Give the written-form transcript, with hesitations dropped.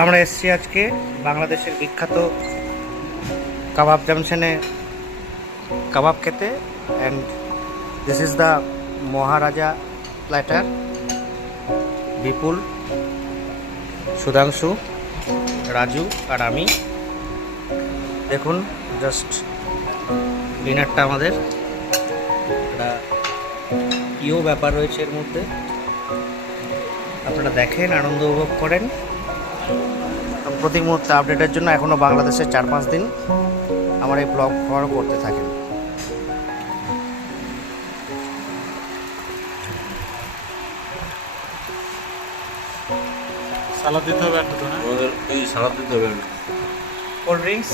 আমরা এসেছি আজকে বাংলাদেশের বিখ্যাত কাবাব জামশানে কাবাব খেতে। And this is the Maharaja platter. Bipul, Sudhanshu, Raju আর আমি। দেখুন জাস্ট ডিনারটা আমাদের একটা প্রিয় ব্যাপার রয়েছে এর মধ্যে। আপনারা দেখেন, আনন্দ উপভোগ করেন। প্রতি মুহূর্তে আপডেটের জন্য এখনও বাংলাদেশে 4-5 দিন আমার এই ব্লগ ফলো করতে থাকেন। সালাদ দিতে হবে একটা তো না? আমাদের এই সালাদ দিতে হবে। Cold drinks.